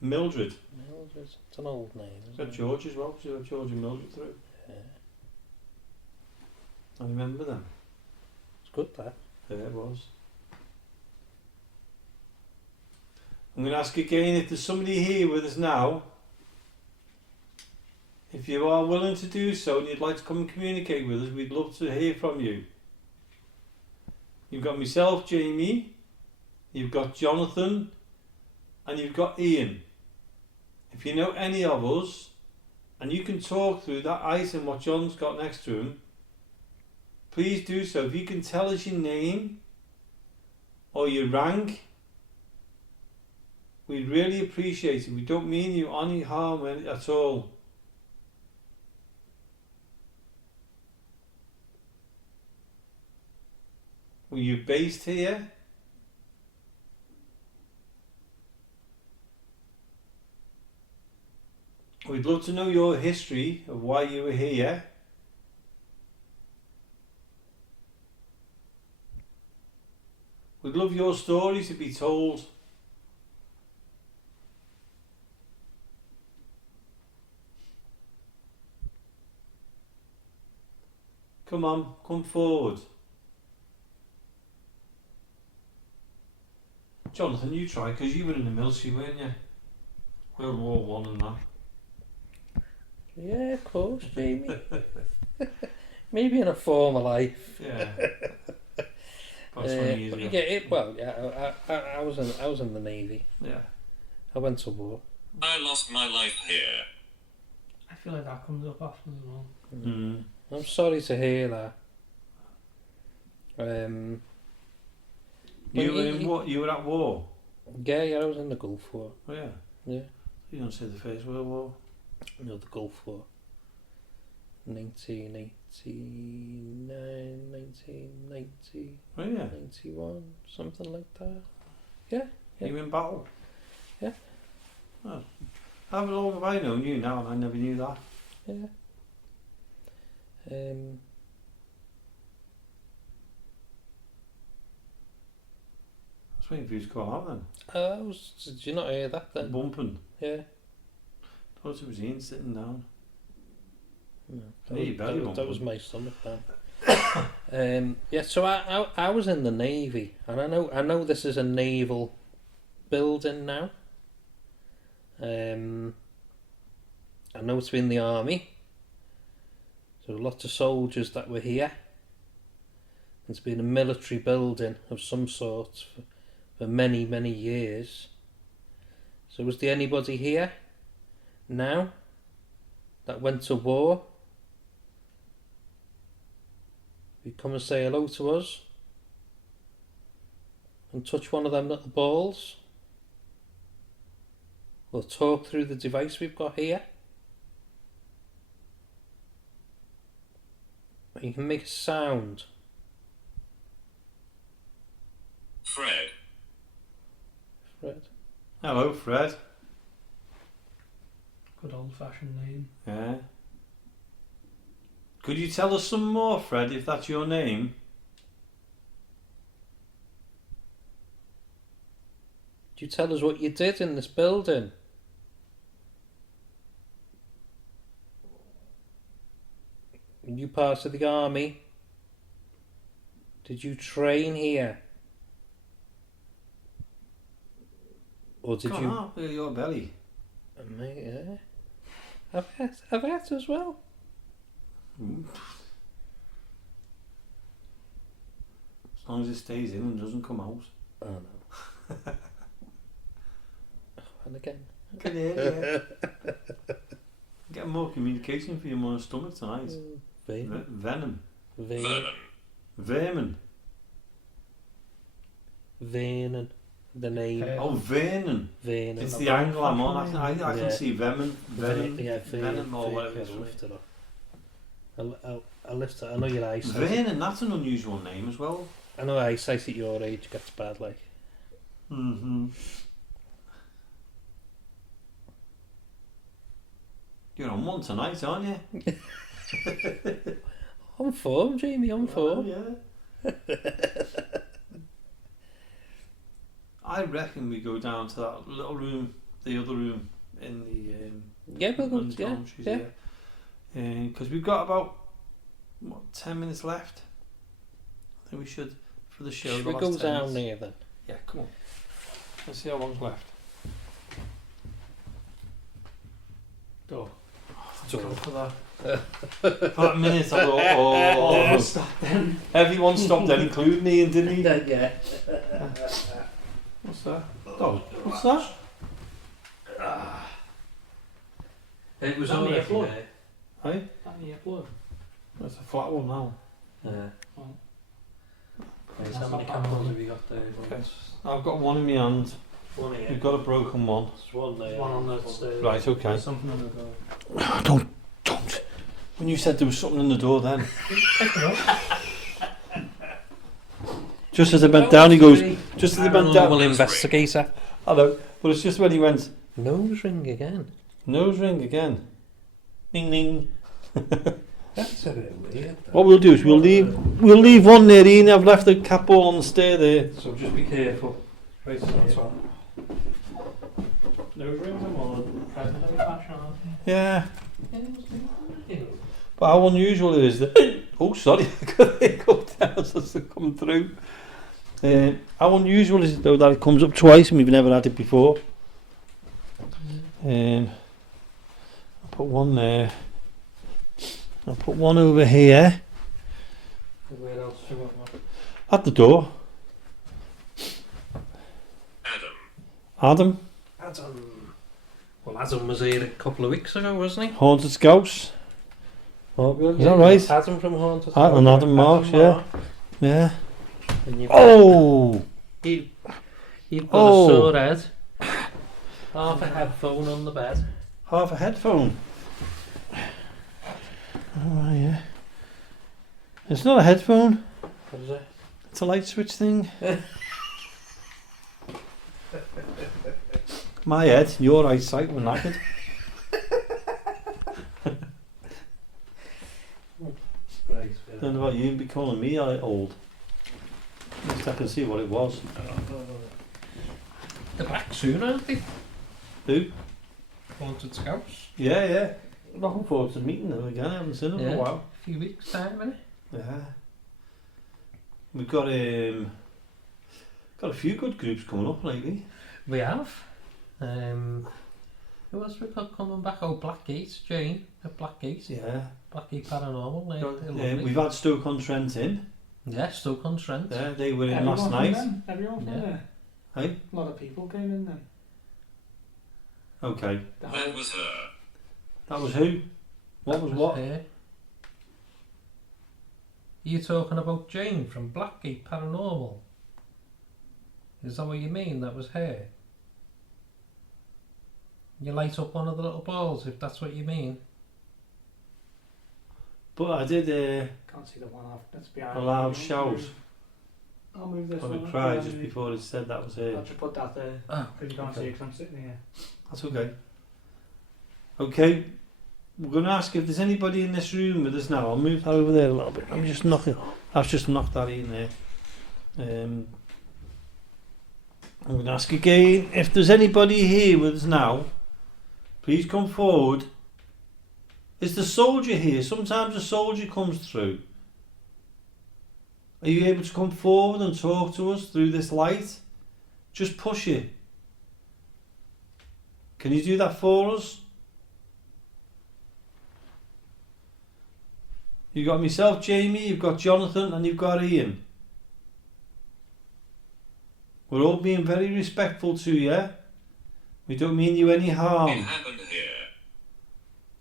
Mildred. Mildred. It's an old name, It's isn't got it? George as well, because you got George and Mildred through. Yeah. I remember them. It's good that. Yeah, it was. I'm going to ask again if there's somebody here with us now. If you are willing to do so and you'd like to come and communicate with us, we'd love to hear from you. You've got myself, Jamie, you've got Jonathan, and you've got Ian. If you know any of us, and you can talk through that item what John's got next to him, please do so. If you can tell us your name or your rank, we'd really appreciate it. We don't mean you any harm at all. Were you based here? We'd love to know your history of why you were here. We'd love your stories to be told. Come on, come forward. Jonathan, you try, because you were in the military, weren't you? World War One and that. Yeah, of course, Jamie. Maybe in a former life. Yeah. About 20 years But ago. you get it. Well, yeah, I was in the Navy. Yeah. I went to war. I lost my life here. I feel like that comes up often as well. Mm. I'm sorry to hear that. You were Well, in what? You were at war? Yeah, I was in the Gulf War. Oh yeah. Yeah. You don't say the First World War. No, the Gulf War. 1989, 1990, Oh yeah. 91, something like that. Yeah. You were in battle? Yeah. Oh. How long have I known you now and I never knew that? Yeah. I was waiting for you to call out then. Did you not hear that then? Bumping. Yeah. Thought it was Ian sitting down. No, Yeah, you better that was bumping. my stomach then. Yeah, so I was in the Navy, and I know this is a naval building now. I know it's been the army. So lots of soldiers that were here. It's been a military building of some sort for many, many years. So was there anybody here now that went to war? You come and say hello to us and touch one of them little balls? Or talk through the device we've got here? You can make a sound. Fred. Fred. Hello, Fred. Good old fashioned name. Yeah. Could you tell us some more, Fred, if that's your name? Do you tell us what you did in this building? Were you part of the army? Did you train here? Or did Come you? on, feel your belly. Mate, yeah. I've had as well. As long as it stays in and doesn't come out. Oh no. And again. Can hear you. Get more communication for your mother's stomach tonight. Venom. Vernon. Vermin. Vernon. The name. Oh, Vernon. Vernon. It's the angle I'm on. I can see Venom. Venom. Yeah, Venom or whatever it's I'll lift it up. I'll lift it. I know your eyesight. Vernon, that's an unusual name as well. I know eyesight at your age gets bad, like. Mm-hmm. You're on one tonight, aren't you? On form, Jamie, on form. Yeah. I reckon we go down to that little room, the other room in the Yeah, we'll go. when Yeah, Tom, she's yeah. here. Because we've got about 10 minutes left. I think we should for the show. Should the we last go 10 down minutes. there then? Yeah, come on. Let's see how long's left. Door. Door. Go for that. For that minute, I thought, oh, everyone stopped then, including me, and didn't he? Yeah. What's that? Oh, what's that? It was That all near every floor. day. Hey, That near plug. that's a flat one now. Yeah. Oh. Yes, That's how many not bad. candles have you got there? Okay. I've got one in my hand. One here. You've got a broken one. There's one there. There's one on the stairs. Right, okay. There's something on the door. Don't. When you said there was something in the door then. Just as I bent down, he goes, just as I bent down. Paranormal investigator. I know, but it's just when he went, Nose ring again. nose ring again. Ding ding. That's a bit weird. What we'll do is we'll leave one there, Ian. I've left the cat ball on the stair there. So just be careful. Right, so that's all. Nose rings are more present in fashion, aren't they? Yeah. But how unusual it is that. Oh, sorry, I got it go down as it's come through. How unusual is it though that it comes up twice and we've never had it before? I'll put one there. I'll put one over here Where else do you want one? at the door. Adam. Adam, Well, Adam was here a couple of weeks ago, wasn't he? Haunted Scouse. Is that right? Adam from Haunted. And Adam Marks, yeah. Mark. Yeah. And you've Oh! You've got Oh. a sore head. Half a headphone on the bed. Half a headphone. Oh, yeah. It's not a headphone. What is it? It's a light switch thing. My head, your eyesight were knackered. Right. Don't know about you, be calling me old. At least I can see what it was. They're back soon, aren't they? Who? Haunted Scouts. Yeah. Looking forward to meeting them again. I haven't seen them for a while. A few weeks time, innit? Yeah. We've got a few good groups coming up lately. We have. Who else we got coming back? Oh, Blackgate, Jane at Blackgate. Yeah. Blackgate Paranormal. They're lovely. We've had Stoke-on-Trent in. Yeah, Stoke-on-Trent. Yeah, they were in Everyone last from night. them? Everyone from Yeah. there? Hey? A lot of people came in then. Okay. The That whole- was her. That was who? What was what? Her. You talking about Jane from Blackgate Paranormal? Is that what you mean? That was her? You light up one of the little balls, if that's what you mean. But I did Can't see the one off. That's behind. a loud me. shout. I'll move this But one. I cried behind just me. before it said that was I'll her. just put that there. Oh, Because you can't see it because I'm sitting here. That's okay. Okay. We're going to ask if there's anybody in this room with us now. I'll move that over there a little bit. I've just knocked that in there. I'm going to ask again if there's anybody here with us now. Please come forward. Is the soldier here? Sometimes a soldier comes through. Are you able to come forward and talk to us through this light? Just push it. Can you do that for us? You've got myself, Jamie, you've got Jonathan, and you've got Ian. We're all being very respectful to you. We don't mean you any It harm. happened here.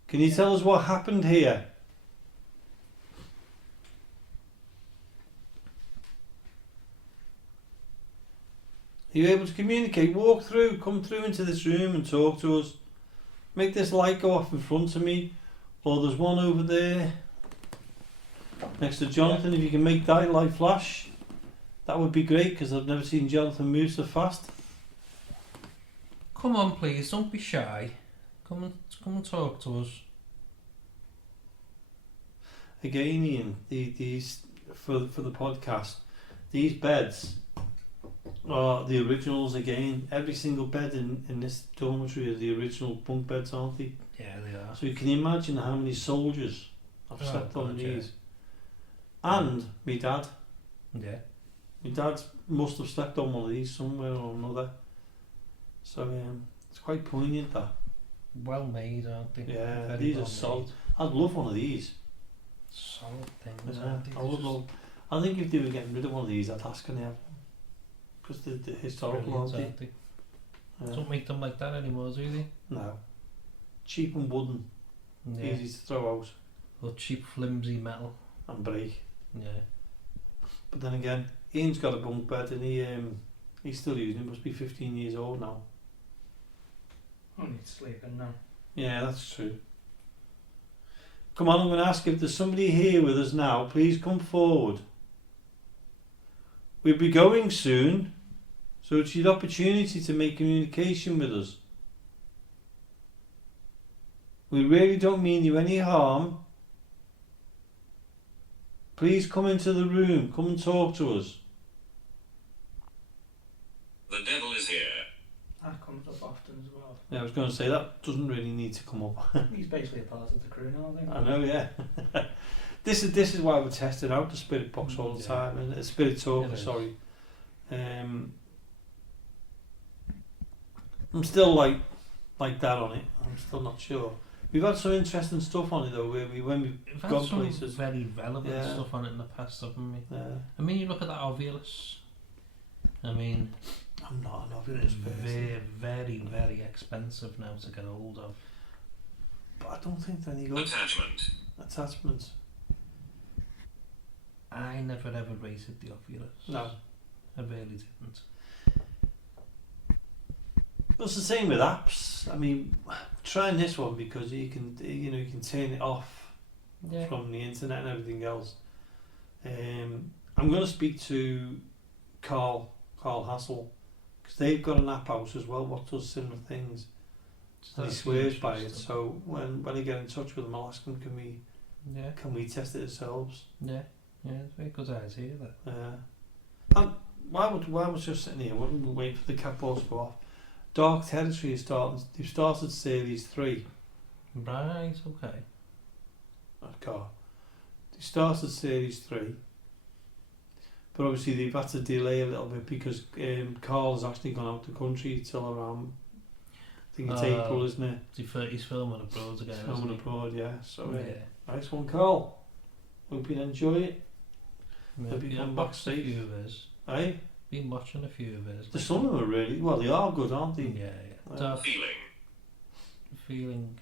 Can you tell us what happened here? Are you able to communicate? Walk through, come through into this room and talk to us. Make this light go off in front of me. Or there's one over there next to Jonathan. If you can make that light flash, that would be great, because I've never seen Jonathan move so fast. Come on, please, don't be shy. Come and talk to us. Again, Ian, these for the podcast, these beds are the originals again. Every single bed in this dormitory are the original bunk beds, aren't they? Yeah, they are. So you can imagine how many soldiers have Oh, slept on God, these. And my dad. Yeah. My dad must have slept on one of these somewhere or another. So it's quite poignant, that. Well made, aren't they? Yeah, Very these well are solid. made. I'd love one of these. Solid things, Yeah, aren't they? I would love. I think if they were getting rid of one of these, I'd ask them to have one. Because the historical, Brilliant, aren't they? aren't they? Don't make them like that anymore, do they? No. Cheap and wooden. Yeah. Easy to throw out Or cheap, flimsy metal. and break. Yeah. But then again, Ian's got a bunk bed and he's still using it. Must be 15 years old now. Only sleeping now. Yeah, that's true. Come on, I'm going to ask if there's somebody here with us now. Please come forward. We'll be going soon, so it's your opportunity to make communication with us. We really don't mean you any harm. Please come into the room. Come and talk to us. The devil is here. That comes up often as well. Yeah, I was going to say that doesn't really need to come up. He's basically a part of the crew now, I think. I know, yeah. This is why we're testing out the spirit box all the Yeah. time, and spirit talker. It is. Sorry. I'm still like that on it. I'm still not sure. We've had some interesting stuff on it though, when we've We've had gone some places. very relevant Yeah. stuff on it in the past, haven't we? Yeah. I mean, you look at that Ovulus. I mean, I'm not an obvious person, very, very, very expensive now to get hold of. but I don't think they're any good Attachment. attachments. I never ever rated the Ovulus. No. I really didn't. Well, it's the same with apps. I mean, trying this one because you can turn it off Yeah. from the internet and everything else. I'm going to speak to Carl Hassel, because they've got an app house as well what does similar things, and he swears by it. So when I get in touch with him, I'll ask him, Yeah. can we test it ourselves? Yeah. Yeah. It's a very good idea, that. And why was just sitting here? Wouldn't we wait for the cat balls to go off? Dark Territory is starting. They've started series 3. Right. Okay. That car. They started series 3, but obviously they've had to delay a little bit because Carl's actually gone out the country till around, I think it's April, isn't it? He's filming abroad again. Filming isn't he? abroad, yeah. So Yeah. nice one, Carl. Hope you enjoy it. Yeah, Hope you yeah, come I've back watched safe. a few of his. Eh? Been watching a few of his. The some of them are really well. They are good, aren't they? Yeah, yeah. Dark Feeling. feeling.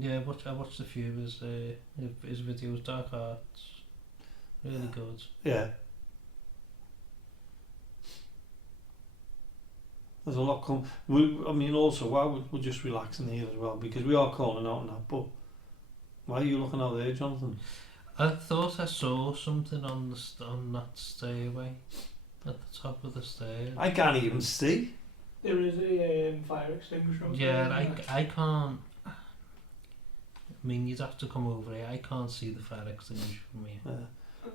Yeah, I watched a few of his videos. Dark Arts, really good. Yeah. There's a lot come. I mean, also, while we're just relaxing here as well, because we are calling out and that, but why are you looking out there, Jonathan? I thought I saw something on that stairway, at the top of the stairs. I can't even see. There is a fire extinguisher. out Yeah, there, I can't. I mean, you'd have to come over here. I can't see the fire extinguisher from here.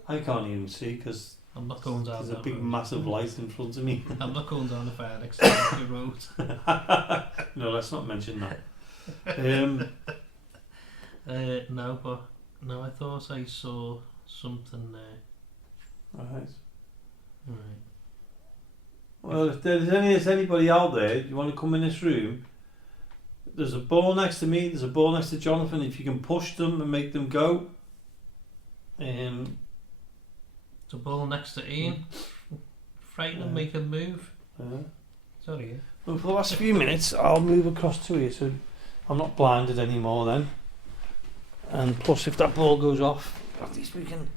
I can't even see because I'm not going down there's a that big road. massive light in front of me. I'm not going down the fire extinguisher road. No, let's not mention that. No, but no, I thought I saw something there. Alright. Right. Well, if there's anybody out there, you want to come in this room, there's a ball next to me, there's a ball next to Jonathan. If you can push them and make them go. The ball next to Ian. Frighten him, make him move. Sorry. Well, for the last few minutes, I'll move across to you so I'm not blinded anymore then. And plus, if that ball goes off, at least we can.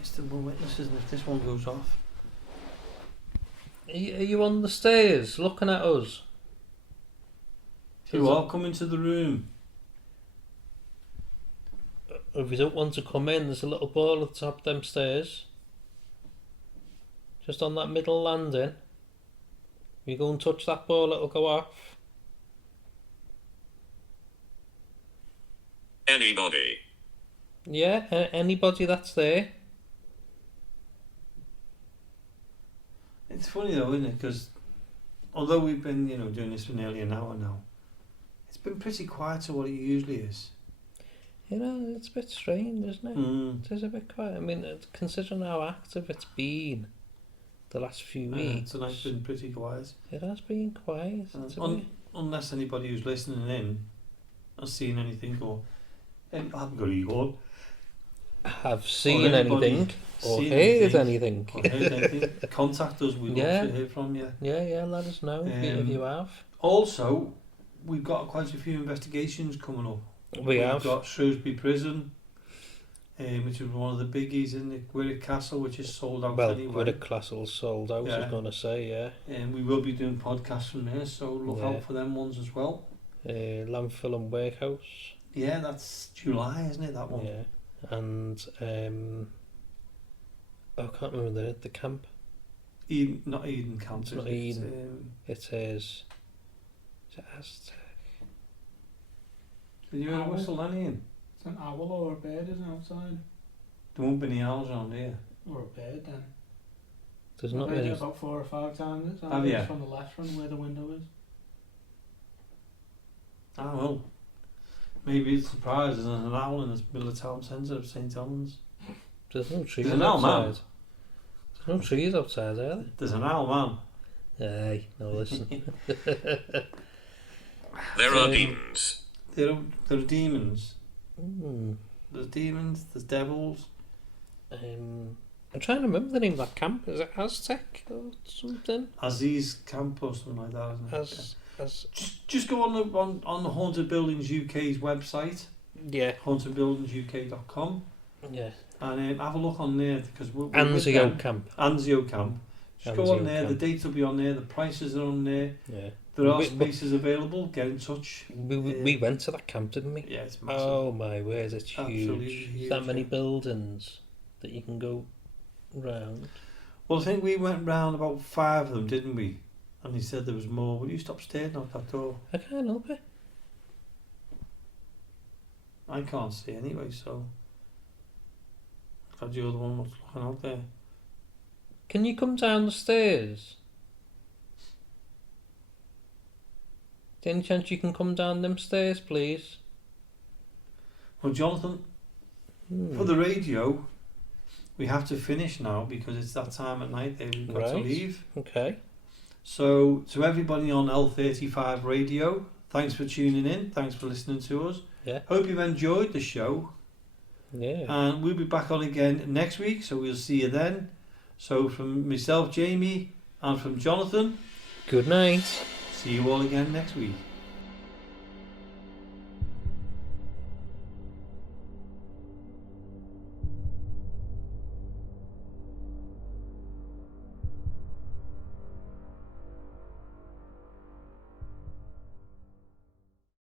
It's the more witnesses, and if this one goes off. Are you on the stairs looking at us? You are coming to the room. If you don't want to come in, there's a little ball at the top of them stairs. Just on that middle landing. You go and touch that ball, it'll go off. Anybody? Yeah, anybody that's there. It's funny though, isn't it? Because although we've been, doing this for nearly an hour now, it's been pretty quiet to what it usually is. It's a bit strange, isn't it? It is a bit quiet. I mean, considering how active it's been the last few weeks. Tonight's been pretty quiet. It has been quiet. Unless anybody who's listening in has seen anything or haven't got ego. Have seen anything or heard anything. Contact us, we'd love to hear from you. Yeah, let us know if you have. Also, we've got quite a few investigations coming up. We've got Shrewsbury Prison, which is one of the biggies in the Gwyredd Castle, which is sold out anyway. Gwyredd Castle's sold out, I was going to say, And we will be doing podcasts from there, so look out for them ones as well. Landfill and Workhouse. Yeah, that's July, isn't it, that one? Yeah. And I can't remember the camp. Not Eden Camp. It's not Eden. It is it Aztec? Did you hear a whistle then, Ian? It's an owl or a bird, isn't it, outside? There won't be any owls around here. Or a bird then. There's not I've heard many. it about 4 or 5 times. Have you? From the left from where the window is. Ah, well. Maybe it's surprised there's an owl in the middle of the town centre of St Helens. There's no trees There's an owl, man. outside. There's no trees outside, are there? There's an owl, man. Aye, no, listen. There are demons. There are demons. Mm. There's demons, there's devils. I'm trying to remember the name of that camp. Is it Aztec or something? Aziz Camp or something like that, isn't it? Just go on the Haunted Buildings UK's website. Yeah. hauntedbuildingsuk.com. Yeah. And have a look on there because Anzio Camp. Anzio Camp. Just go on there. Camp. The dates will be on there. The prices are on there. Yeah. There are spaces available. Get in touch. We went to that camp, didn't we? Yeah, it's massive. Oh my word, it's Absolutely huge. huge. That many buildings that you can go round. Well, I think we went round about 5 of them, didn't we? And he said there was more. Will you stop staring out that door? I can't help it. I can't see anyway, so glad you're the one that's looking out there. Can you come down the stairs? Is there any chance you can come down them stairs, please? Well, Jonathan, for the radio, we have to finish now because it's that time at night that we've got to leave. Okay. So, to everybody on L35 Radio, thanks for tuning in. Thanks for listening to us. Yeah. Hope you've enjoyed the show. Yeah. And we'll be back on again next week, so we'll see you then. So, from myself, Jamie, and from Jonathan, good night. see you all again next week.